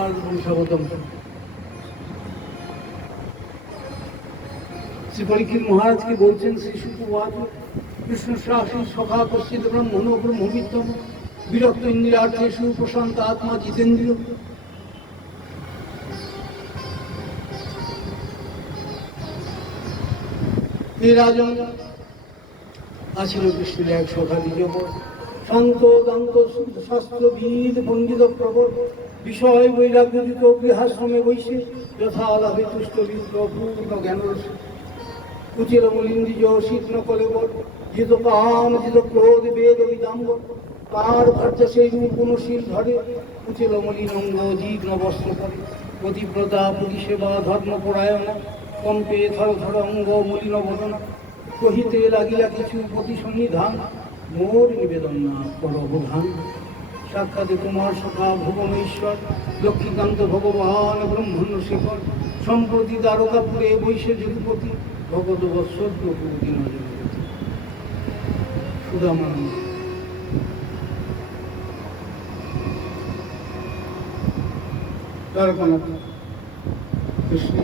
মহারাজ বংশাবতম শ্রী পরীক্ষিত মহারাজকে বলছেন? শ্রী সুকুবাদ কৃষ্ণ শাসী সখা কশ্চিত ব্রহ্মণ ব্রহ্মবিত্তম বিরক্ত ইন্দ্রিয়ার্থে সুপ্রশান্ত আত্মা জিতেন্দ্রিয়। রাজন আছিল কৃষ্ণের এক সখা দ্বিজ শান্ত দান্ত শাস্ত্রবিদ পণ্ডিত প্রবর বিষয় বৈরাগ্যযুত গৃহাশ্রমে বৈশে যথা আলাভে তুষ্টবিদ প্রভূর্ণ জ্ঞান কুচির মলিন্দ্রিজ শীর্ণ কলেবর জিত কাম জিত ক্রোধ বেদ, বিদাম্বর কার ভার্য সেই রূপ ধরে কুচির মলিনঙ্গ জীর্ণ বস্ত্র পরে। পতিব্রতা পরিষেবা ধর্মপরায়ণা, কম্পে ধর ধর অঙ্গ মলিন বদনা কহিতে লাগিলা কিছু প্রতি মোর নিবেদন না কর অবধান সাক্ষাৎ তোমার সখা ভুবনেশ্বর, লক্ষ্মীকান্ত ভগবান ব্রহ্মণ্য শেখর, সম্প্রতি দ্বারকাপুরে বৈশ্য যুগপতি ভগত বৎসর প্রভু দিন সুদামানন্দ। দ্বারকানাথ কৃষ্ণ।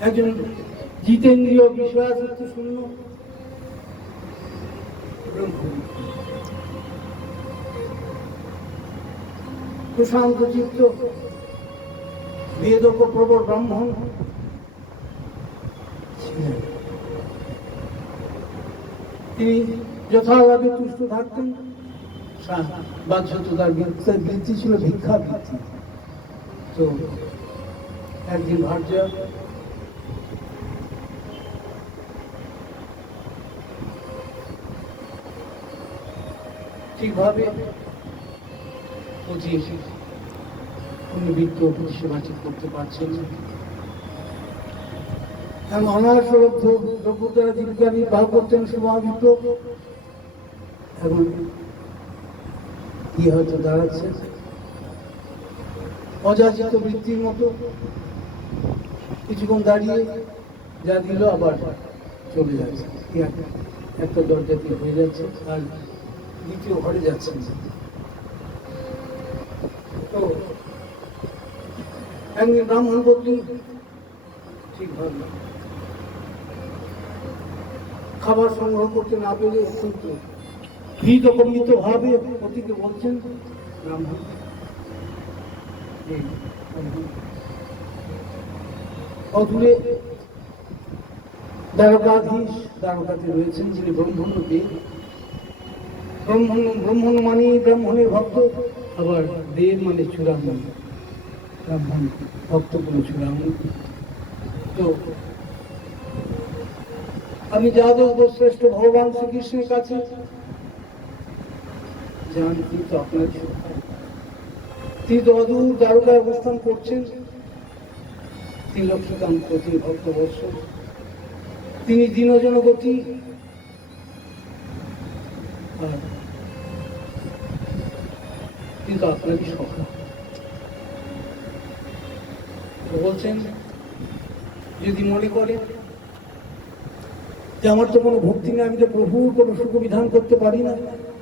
একজন জিতেন্দ্রীয় বিশ্বাসিত শূন্য। ব্রহ্ম প্রশান্ত চিত্ত, বেদক প্রবর ব্রাহ্মণ। তিনি যথাভাবে তুষ্ট থাকতেন তার বৃত্তি ছিল ভিক্ষা বৃত্তি তো একদিন ভার্যা ঠিকভাবে বৃত্ত পরিষেবা ঠিক করতে পারছেন না। এবং এবং কি হয়তো দাঁড়াচ্ছে। বৃত্তির মতো কিছুক্ষণ দাঁড়িয়ে যা দিল আবার চলে যাচ্ছে। একটা দরজা দিয়ে হয়ে যাচ্ছে। আর দ্বিতীয় ঘরে যাচ্ছেন তো, একদিন ব্রাহ্মণ পত্নী ঠিকভাবে খাবার সংগ্রহ করতে না পেরে অত্যন্ত হৃদকম্বিত ভাবে পতিকে বলছেন, ব্রাহ্মণ অদূরে দ্বারকাধীশ দ্বারকাতে রয়েছেন যিনি ব্রহ্মণ্য দেব ব্রাহ্মণ ব্রাহ্মণ মানে ব্রাহ্মণের ভক্ত, আবার দেব মানে চূড়ামণি। ব্রাহ্মণ, ভক্ত কোনো চূড়ামণি। তো আমি যাদব শ্রেষ্ঠ ভগবান শ্রীকৃষ্ণের কাছে যান কিন্তু আপনার তিনি তো অদূর দ্বারকায় অবস্থান করছেন। তিনি লক্ষ্মীকান্ত তিনি ভক্তবর্ষ তিনি দিনজনগতি। আর কিন্তু আপনারই তো বলছেন, যদি মনে করে যে আমার তো কোনো ভক্তি নেই, আমি তো প্রভুর কোনো সুখ বিধান করতে পারি না,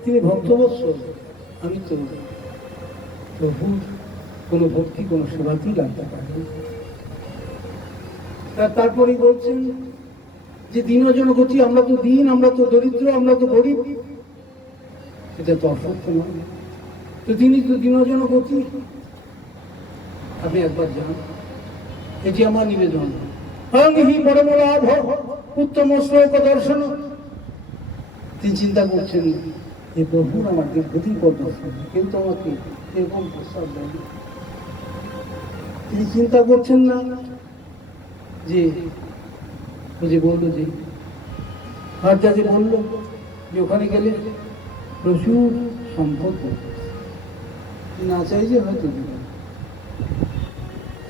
তিনি ভক্তবৎস আমি তো প্রভুর কোনো ভক্তি, কোনো সেবাতেই লাগতে পারি না। তা- তারপরেই বলছেন যে দিনজন গতি, আমরা তো দিন, আমরা তো দরিদ্র, আমরা তো গরিব, এটা তো অসত্য নয় তো তিনি তো দিনজন গতি আপনি একবার যান। এটি আমার নিবেদন। অঙ্গি পরম লাভ উত্তম শ্লোক দর্শন। তিনি চিন্তা করছেন যে প্রভুর আমার দীর্ঘদিন দর্শন কিন্তু আমাকে এরকম প্রস্তাব দেয়নি তিনি চিন্তা করছেন না যে যে বলল যে হারজা যে বলল যে ওখানে গেলে প্রচুর সম্পদ। না চাইছে হয়তো।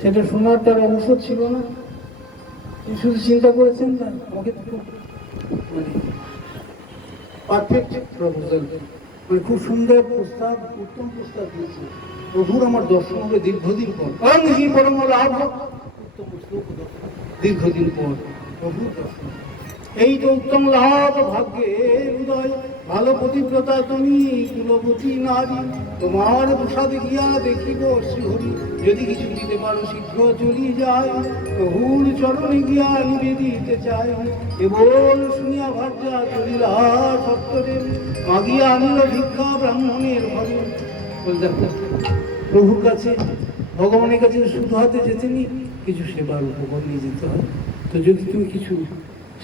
সেটা শোনার তার অবসর ছিল না। শুধু চিন্তা করেছেন না আমাকে মানে পারফেক্ট প্রপোজাল মানে খুব সুন্দর প্রস্তাব, উত্তম প্রস্তাব দিয়েছে। প্রভুর আমার দর্শন হবে দীর্ঘদিন পর। অঙ্গি পরম লাভ দর্শন। দীর্ঘদিন পর প্রভুর দর্শন এই তো উত্তম লাভ, ভাগ্যের উদয়, ভালো পতিব্রতা তুমি কুলবতী নারী, তোমার প্রসাদ গিয়া দেখিব শ্রীহরি। যদি কিছু দিতে পারো, শীঘ্র চলি যায়, প্রভুর চরণে গিয়া নিবেদিতে চাই। কেবল শুনিয়া ভার্যা চলিলা সত্তরে মাগিয়া আনিল ভিক্ষা ব্রাহ্মণের ঘরে। প্রভুর কাছে, ভগবানের কাছে শুধু হাতে যেতেনি কিছু সেবার উপকরণ নিয়ে যেতে হয়। তো যদি তুমি কিছু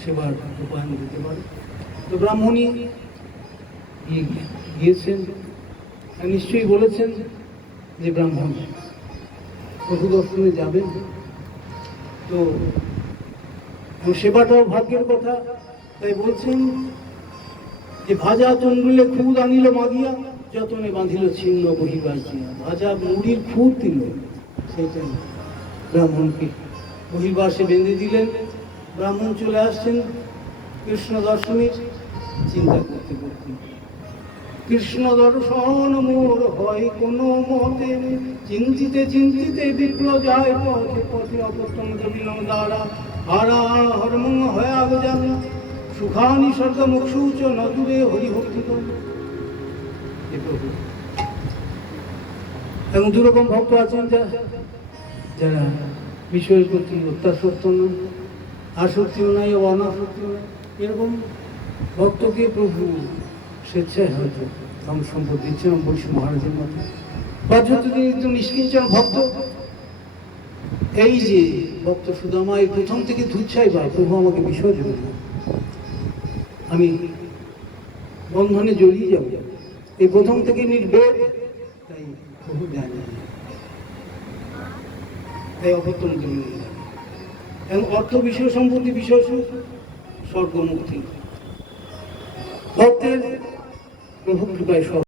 সেবার উপায়ন দিতে পারে। তো ব্রাহ্মণী গিয়ে- গিয়েছেন নিশ্চয়ই বলেছেন যে ব্রাহ্মণ। প্রভু দর্শনে যাবেন। তো সেবাটাও ভাগ্যের কথা, তাই বলছেন যে, ভাজা তন্ডুলে খুদ আনিল মাগিয়া, যতনে বাঁধিল ছিন্ন বহিবার ভাজা মুড়ির খুদ দিল সেটাই ব্রাহ্মণকে বহির্বাসে বেঁধে দিলেন। ব্রাহ্মণ চলে আসছেন, কৃষ্ণ দর্শনের চিন্তা করতে করতে। কৃষ্ণ দর্শন মোর হয় কোনো মতে, চিন্তিতে চিন্তিতে বিপ্ল যায় পথে পথে অপতন কবিলম দ্বারা। হারা হরমং হয়া গজান সুখানি স্বর্গ মুখসূচ নদূরে হরিভক্তি প্রভু। এবং দুরকম ভক্ত আছেন যারা বিষয়ের প্রতি অত্যাসক্ত নন। আসক্তিও নাই, অনাসক্তিও নাই। এরকম ভক্তকে প্রভু স্বেচ্ছায় হয়তো ধন সম্পদ দিচ্ছেন বৈশ্ব মহারাজের মতো। বা যতদিন একদম নিষ্কিঞ্চন ভক্ত। এই যে ভক্ত সুদামা, এই প্রথম থেকে ধুচ্ছাই বা প্রভু আমাকে বিসর্জন দিন। আমি বন্ধনে জড়িয়ে যাব। এই প্রথম থেকে নির্বেদ, তাই প্রভু জানে তাই অপত্যন্ত নিয়ে যাবে এবং অর্থ বিষয় সম্পত্তি বিষয় স্বর্গমুক্তি ভক্তের প্রভু কৃপায়